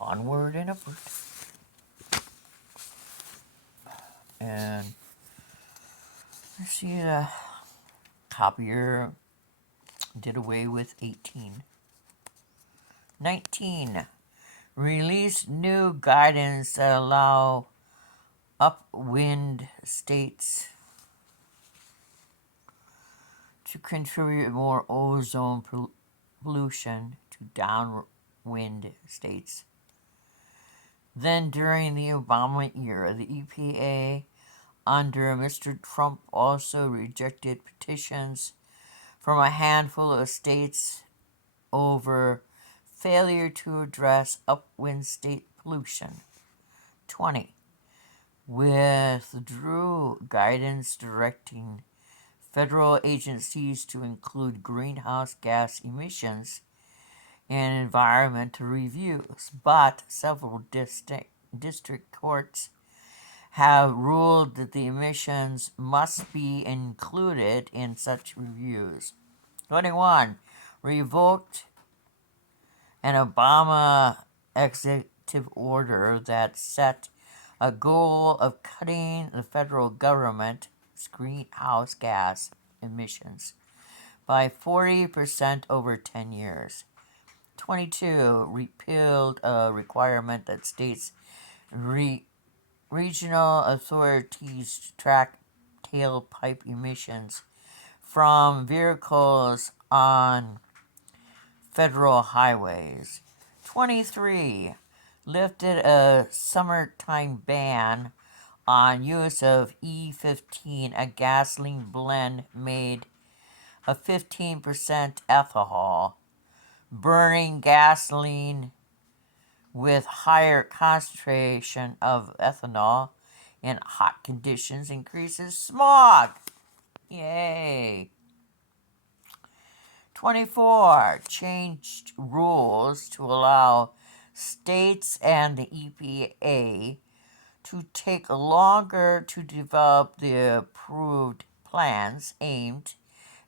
Onward and upward. And let's see, the copier did away with 18. 19. Released new guidance that allow upwind states to contribute more ozone pollution to downwind states. Then during the Obama era, the EPA under Mr. Trump also rejected petitions from a handful of states over failure to address upwind state pollution. 20. Withdrew guidance directing federal agencies to include greenhouse gas emissions in environmental reviews, but several district courts have ruled that the emissions must be included in such reviews. 21. Revoked an Obama executive order that set a goal of cutting the federal government's greenhouse gas emissions by 40% over 10 years. 22. Repealed a requirement that states regional authorities track tailpipe emissions from vehicles on federal highways. 23. Lifted a summertime ban on use of E15, a gasoline blend made of 15% ethanol. Burning gasoline with higher concentration of ethanol in hot conditions increases smog. Yay. 24. Changed rules to allow states and the EPA to take longer to develop the approved plans aimed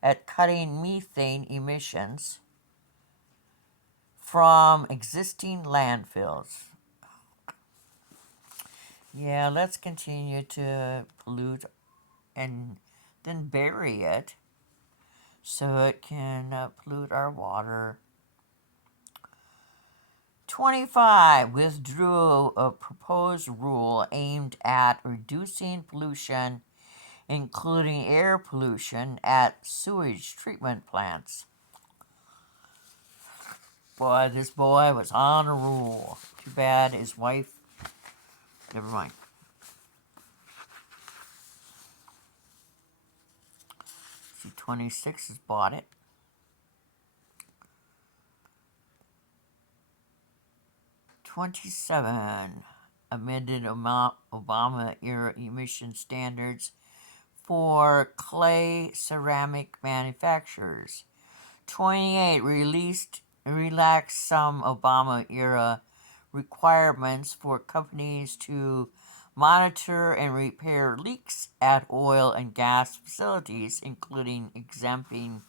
at cutting methane emissions from existing landfills. Yeah, let's continue to pollute and then bury it so it can pollute our water. 25. Withdrew a proposed rule aimed at reducing pollution, including air pollution, at sewage treatment plants. Boy, this boy was on a roll. Too bad his wife. Never mind. See, 26 has bought it. 27. Amended Obama-era emission standards for clay ceramic manufacturers. 28. Relaxed some Obama-era requirements for companies to monitor and repair leaks at oil and gas facilities, including exempting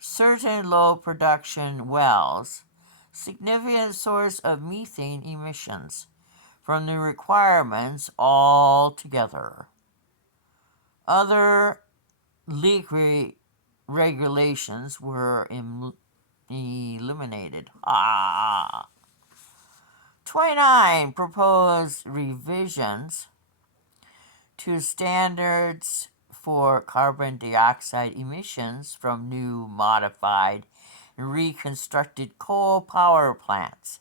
certain low production wells, significant source of methane emissions, from the requirements altogether. Other leak regulations were eliminated. 29. Proposed revisions to standards for carbon dioxide emissions from new, modified, and reconstructed coal power plants,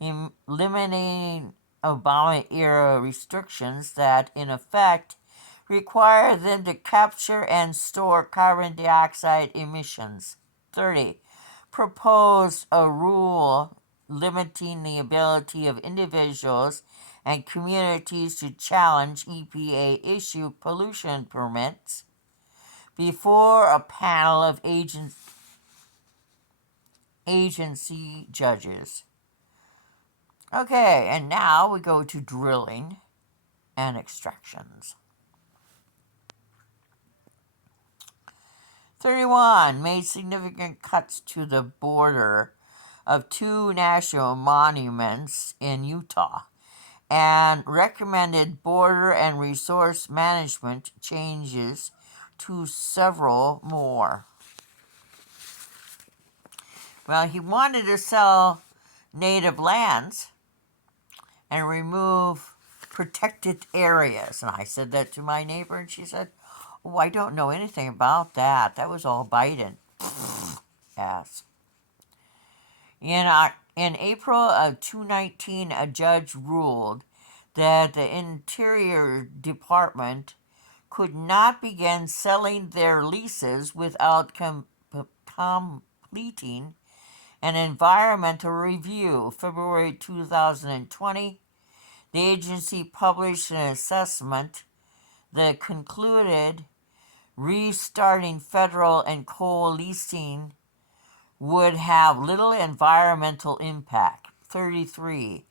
eliminating Obama-era restrictions that, in effect, require them to capture and store carbon dioxide emissions. 30. Proposed a rule limiting the ability of individuals and communities to challenge EPA-issued pollution permits before a panel of agency judges. Okay, and now we go to drilling and extractions. 31. Made significant cuts to the border of 2 national monuments in Utah and recommended border and resource management changes to several more. Well, he wanted to sell native lands and remove protected areas. And I said that to my neighbor, and she said, "Oh, I don't know anything about that. That was all Biden." Yes. In April of 2019, a judge ruled that the Interior Department could not begin selling their leases without completing an environmental review. February 2020, the agency published an assessment that concluded restarting federal and coal leasing would have little environmental impact. 33.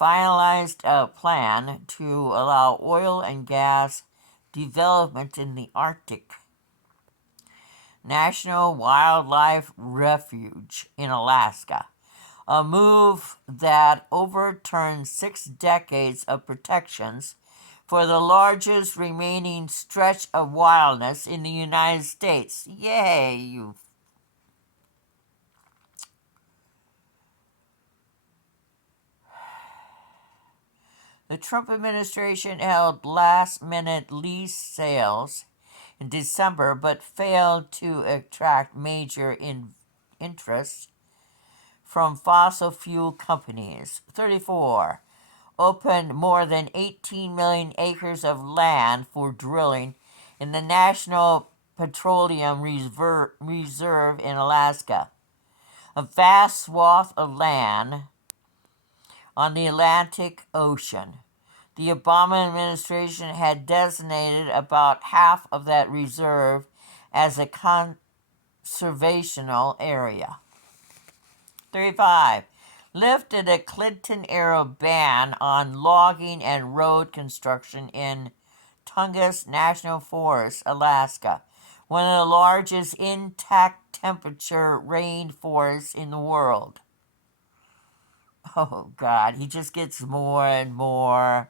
Finalized a plan to allow oil and gas development in the Arctic. National Wildlife Refuge in Alaska, a move that overturned 6 decades of protections for the largest remaining stretch of wildness in the United States. Yay, you. The Trump administration held last-minute lease sales in December, but failed to attract major interest from fossil fuel companies. 34. Opened more than 18 million acres of land for drilling in the National Petroleum Reserve in Alaska, a vast swath of land on the Atlantic Ocean. The Obama administration had designated about half of that reserve as a conservational area. 35. Lifted a Clinton-era ban on logging and road construction in Tongass National Forest, Alaska, one of the largest intact temperature rainforests in the world. Oh, God, he just gets more and more.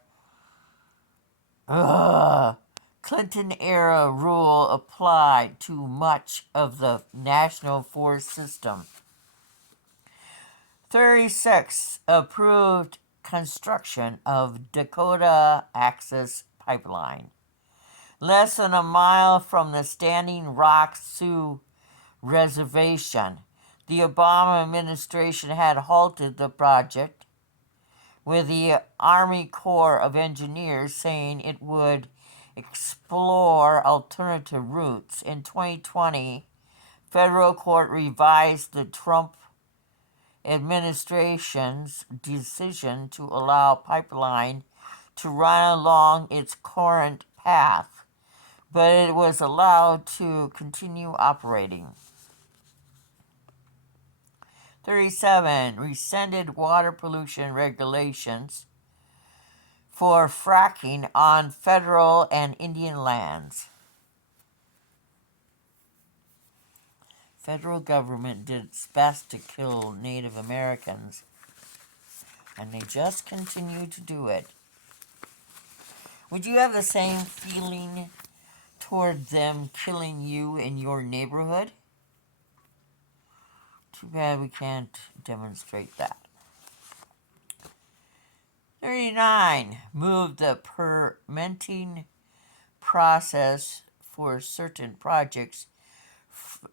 Ugh. Clinton-era rule applied to much of the national forest system. 36. Approved construction of Dakota Access Pipeline. Less than a mile from the Standing Rock Sioux Reservation, the Obama administration had halted the project, with the Army Corps of Engineers saying it would explore alternative routes. In 2020, federal court revised the Trump administration's decision to allow pipeline to run along its current path, but it was allowed to continue operating. 37. Rescinded water pollution regulations for fracking on federal and Indian lands. Federal government did its best to kill Native Americans, and they just continue to do it. Would you have the same feeling toward them killing you in your neighborhood? Too bad we can't demonstrate that. 39. Move the permitting process for certain projects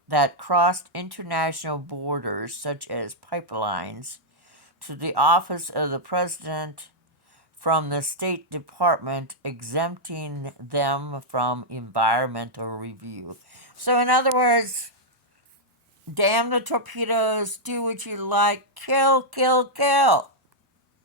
that crossed international borders, such as pipelines, to the office of the President from the State Department, exempting them from environmental review. So, in other words, damn the torpedoes, do what you like, kill, kill, kill.